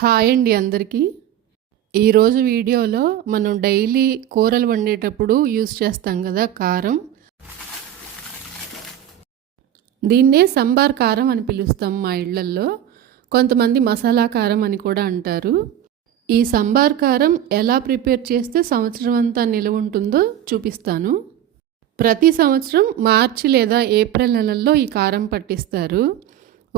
Hi అండి అందరికీ. ఈరోజు వీడియోలో మనం డైలీ కూరలు వండేటప్పుడు యూస్ చేస్తాం కదా కారం. దీన్నే సంబార్ కారం అని పిలుస్తాం మా ఇళ్ళల్లో. కొంతమంది మసాలా కారం అని కూడా అంటారు. ఈ సంబార్ కారం ఎలా ప్రిపేర్ చేస్తే సంవత్సరం అంతా నిలవ ఉంటుందో చూపిస్తాను. ప్రతి సంవత్సరం మార్చి లేదా ఏప్రిల్ నెలల్లో ఈ కారం పట్టిస్తారు.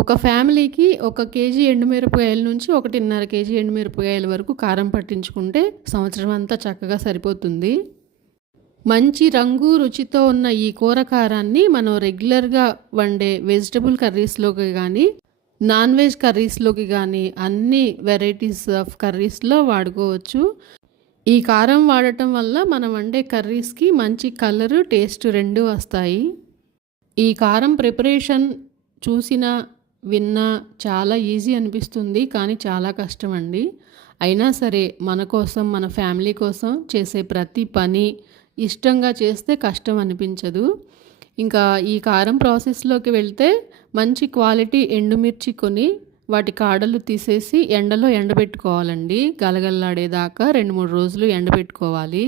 ఒక ఫ్యామిలీకి ఒక కేజీ ఎండుమిరపకాయల నుంచి ఒకటిన్నర కేజీ ఎండుమిరపకాయల వరకు కారం పట్టించుకుంటే సంవత్సరం అంతా చక్కగా సరిపోతుంది. మంచి రంగు రుచితో ఉన్న ఈ కూర కారాన్ని మనం రెగ్యులర్గా వండే వెజిటబుల్ కర్రీస్లోకి కానీ నాన్ వెజ్ కర్రీస్లోకి కానీ అన్ని వెరైటీస్ ఆఫ్ కర్రీస్లో వాడుకోవచ్చు. ఈ కారం వాడటం వల్ల మనం వండే కర్రీస్కి మంచి కలరు టేస్ట్ రెండు వస్తాయి. ఈ కారం ప్రిపరేషన్ చూసిన విన్నా చాలా ఈజీ అనిపిస్తుంది కానీ చాలా కష్టం అండి అయినా సరే మన కోసం మన ఫ్యామిలీ కోసం చేసే ప్రతి పని ఇష్టంగా చేస్తే కష్టం అనిపించదు. ఇంకా ఈ కారం ప్రాసెస్లోకి వెళ్తే మంచి క్వాలిటీ ఎండుమిర్చి కొని వాటి కాడలు తీసేసి ఎండలో ఎండబెట్టుకోవాలండి. గలగల్లాడేదాకా రెండు మూడు రోజులు ఎండబెట్టుకోవాలి.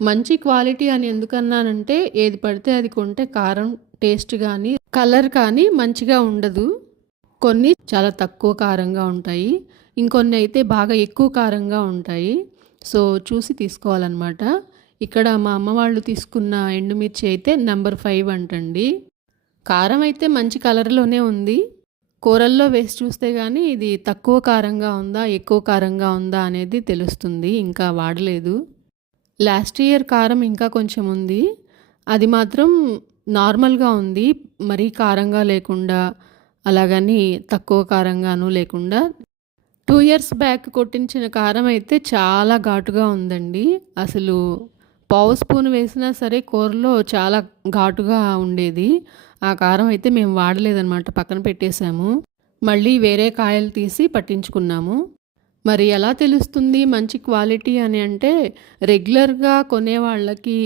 మంచి క్వాలిటీ అని ఎందుకన్నానంటే ఏది పడితే అది కొంటే కారం టేస్ట్ కానీ కలర్ కానీ మంచిగా ఉండదు. కొన్ని చాలా తక్కువ కారంగా ఉంటాయి. ఇంకొన్ని అయితే బాగా ఎక్కువ కారంగా ఉంటాయి. సో చూసి తీసుకోవాలన్నమాట. ఇక్కడ మా అమ్మ వాళ్ళు తీసుకున్న ఎండుమిర్చి అయితే నెంబర్ ఫైవ్ అంటండి. కారం అయితే మంచి కలర్లోనే ఉంది. కూరల్లో వేసి చూస్తే కానీ ఇది తక్కువ కారంగా ఉందా ఎక్కువ కారంగా ఉందా అనేది తెలుస్తుంది. ఇంకా వాడలేదు. లాస్ట్ ఇయర్ కారం ఇంకా కొంచెం ఉంది. అది మాత్రం నార్మల్గా ఉంది. మరీ కారంగా లేకుండా అలాగని తక్కువ కారంగాను లేకుండా టూ ఇయర్స్ బ్యాక్ కొట్టించిన కారం అయితే చాలా ఘాటుగా ఉందండి. అసలు పావు స్పూన్ వేసినా సరే కూరలో చాలా ఘాటుగా ఉండేది. ఆ కారం అయితే మేము వాడలేదన్నమాట పక్కన పెట్టేశాము. మళ్ళీ వేరే కాయలు తీసి పట్టించుకున్నాము. మరి ఎలా తెలుస్తుంది మంచి క్వాలిటీ అని అంటే రెగ్యులర్గా కొనే వాళ్ళకి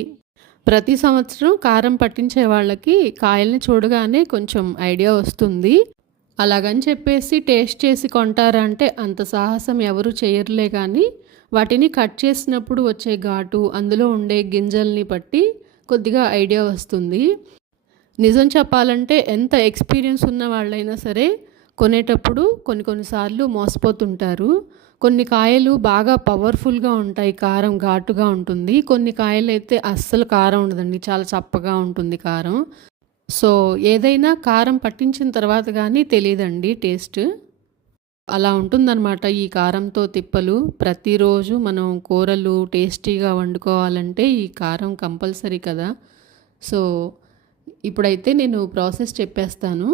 ప్రతి సంవత్సరం కారం పట్టించే వాళ్ళకి కాయల్ని చూడగానే కొంచెం ఐడియా వస్తుంది. అలాగని చెప్పేసి టేస్ట్ చేసి కొంటారంటే అంత సాహసం ఎవరు చేయరులే కానీ వాటిని కట్ చేసినప్పుడు వచ్చే ఘాటు అందులో ఉండే గింజల్ని బట్టి కొద్దిగా ఐడియా వస్తుంది. నిజం చెప్పాలంటే ఎంత ఎక్స్పీరియన్స్ ఉన్న వాళ్ళైనా సరే కొనేటప్పుడు కొన్ని కొన్నిసార్లు మోసపోతుంటారు. కొన్ని కాయలు బాగా పవర్ఫుల్గా ఉంటాయి కారం ఘాటుగా ఉంటుంది. కొన్ని కాయలు అయితే అస్సలు కారం ఉండదండి చాలా చప్పగా ఉంటుంది కారం. సో ఏదైనా కారం పట్టించిన తర్వాత కానీ తెలియదండి టేస్ట్. అలా ఉంటుందన్నమాట ఈ కారంతో తిప్పలు. ప్రతిరోజు మనం కూరలు టేస్టీగా వండుకోవాలంటే ఈ కారం కంపల్సరీ కదా. సో ఇప్పుడైతే నేను ప్రాసెస్ చెప్పేస్తాను.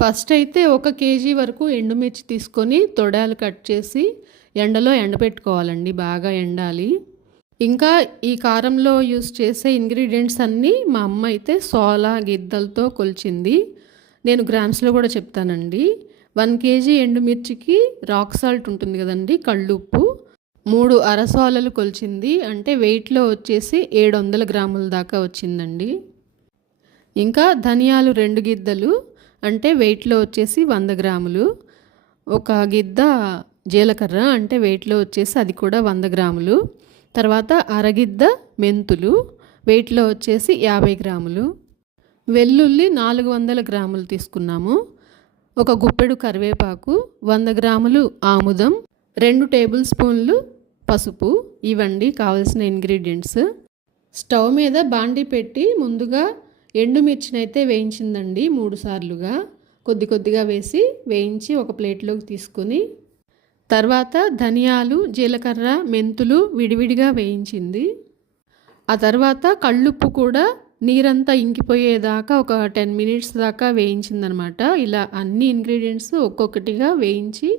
ఫస్ట్ అయితే ఒక కేజీ వరకు ఎండుమిర్చి తీసుకొని తొడాలు కట్ చేసి ఎండలో ఎండబెట్టుకోవాలండి బాగా ఎండాలి. ఇంకా ఈ కారంలో యూస్ చేసే ఇంగ్రీడియంట్స్ అన్నీ మా అమ్మ అయితే సోలా గిద్దలతో కొలిచింది. నేను గ్రామ్స్లో కూడా చెప్తానండి. వన్ కేజీ ఎండుమిర్చికి రాక్ సాల్ట్ ఉంటుంది కదండి కళ్ళుప్పు. మూడు అరసోలలు కొలిచింది అంటే వెయిట్లో వచ్చేసి ఏడు వందల గ్రాముల దాకా వచ్చిందండి. ఇంకా ధనియాలు రెండు గిద్దలు అంటే వెయిట్లో వచ్చేసి వంద గ్రాములు. ఒక గిద్ద జీలకర్ర అంటే వెయిట్లో వచ్చేసి అది కూడా వంద గ్రాములు. తర్వాత అరగిద్ద మెంతులు వెయిట్లో వచ్చేసి యాభై గ్రాములు. వెల్లుల్లి నాలుగు వందల గ్రాములు తీసుకున్నాము. ఒక గుప్పెడు కరివేపాకు వంద గ్రాములు ఆముదం రెండు టేబుల్ స్పూన్లు పసుపు. ఇవండి కావలసిన ఇంగ్రీడియంట్స్. స్టవ్ మీద బాండి పెట్టి ముందుగా ఎండుమిర్చినైతే వేయించిందండి మూడు సార్లుగా. కొద్ది కొద్దిగా వేసి వేయించి ఒక ప్లేట్లోకి తీసుకొని తర్వాత ధనియాలు జీలకర్ర మెంతులు విడివిడిగా వేయించింది. ఆ తర్వాత కళ్ళుప్పు కూడా నీరంతా ఇంకిపోయేదాకా ఒక టెన్ మినిట్స్ దాకా వేయించిందనమాట. ఇలా అన్ని ఇంగ్రీడియంట్స్ ఒక్కొక్కటిగా వేయించి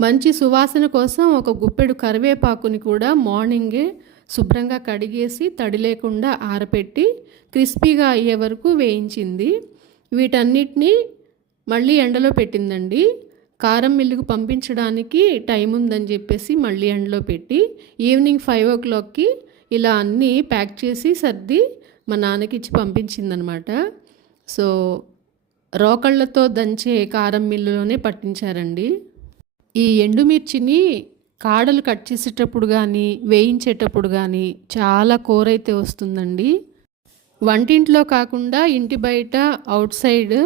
మంచి సువాసన కోసం ఒక గుప్పెడు కరివేపాకుని కూడా మార్నింగే శుభ్రంగా కడిగేసి తడి లేకుండా ఆరపెట్టి క్రిస్పీగా అయ్యే వరకు వేయించింది. వీటన్నిటినీ మళ్ళీ ఎండలో పెట్టిందండి. కారం మిల్లుకు పంపించడానికి టైం ఉందని చెప్పేసి మళ్ళీ ఎండలో పెట్టి ఈవినింగ్ ఫైవ్ ఓ క్లాక్కి ఇలా అన్నీ ప్యాక్ చేసి సర్ది మా నాన్నకి ఇచ్చి పంపించిందనమాట. సో రోకళ్ళతో దంచే కారం మిల్లులోనే పట్టించారండి. ఈ ఎండుమిర్చిని కాడలు కట్ చేసేటప్పుడు కానీ వేయించేటప్పుడు కానీ చాలా కూర అయితే వస్తుందండి. వంటింట్లో కాకుండా ఇంటి బయట అవుట్ సైడ్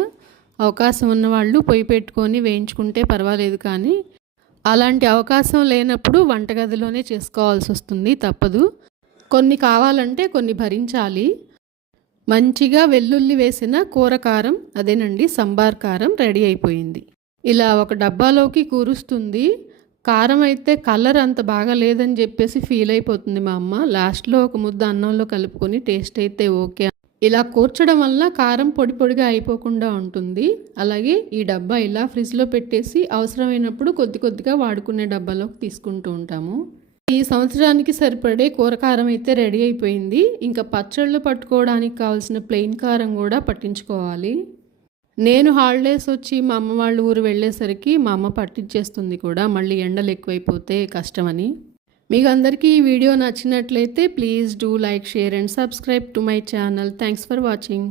అవకాశం ఉన్నవాళ్ళు పొయ్యి పెట్టుకొని వేయించుకుంటే పర్వాలేదు కానీ అలాంటి అవకాశం లేనప్పుడు వంటగదిలోనే చేసుకోవాల్సి వస్తుంది తప్పదు. కొన్ని కావాలంటే కొన్ని భరించాలి. మంచిగా వెల్లుల్లి వేసిన కూర కారం అదేనండి సంబార్ కారం రెడీ అయిపోయింది. ఇలా ఒక డబ్బాలోకి కూరుస్తుంది. కారం అయితే కలర్ అంత బాగా లేదని చెప్పేసి ఫీల్ అయిపోతుంది మా అమ్మ. లాస్ట్లో ఒక ముద్ద అన్నంలో కలుపుకొని టేస్ట్ అయితే ఓకే. ఇలా కూర్చడం వల్ల కారం పొడి పొడిగా అయిపోకుండా ఉంటుంది. అలాగే ఈ డబ్బా ఇలా ఫ్రిడ్జ్లో పెట్టేసి అవసరమైనప్పుడు కొద్ది కొద్దిగా వాడుకునే డబ్బాలోకి తీసుకుంటూ ఉంటాము. ఈ సంవత్సరానికి సరిపడే కూరకారం అయితే రెడీ అయిపోయింది. ఇంకా పచ్చళ్ళు పట్టుకోవడానికి కావాల్సిన ప్లెయిన్ కారం కూడా పట్టించుకోవాలి. నేను హాలిడేస్ వచ్చి మా అమ్మ వాళ్ళ ఊరు వెళ్ళేసరికి మా అమ్మ పట్టించేస్తుంది కూడా మళ్ళీ ఎండలు ఎక్కువైపోతే కష్టమని. మీకు అందరికీ ఈ వీడియో నచ్చినట్లయితే please do like share and subscribe to my channel. Thanks for watching.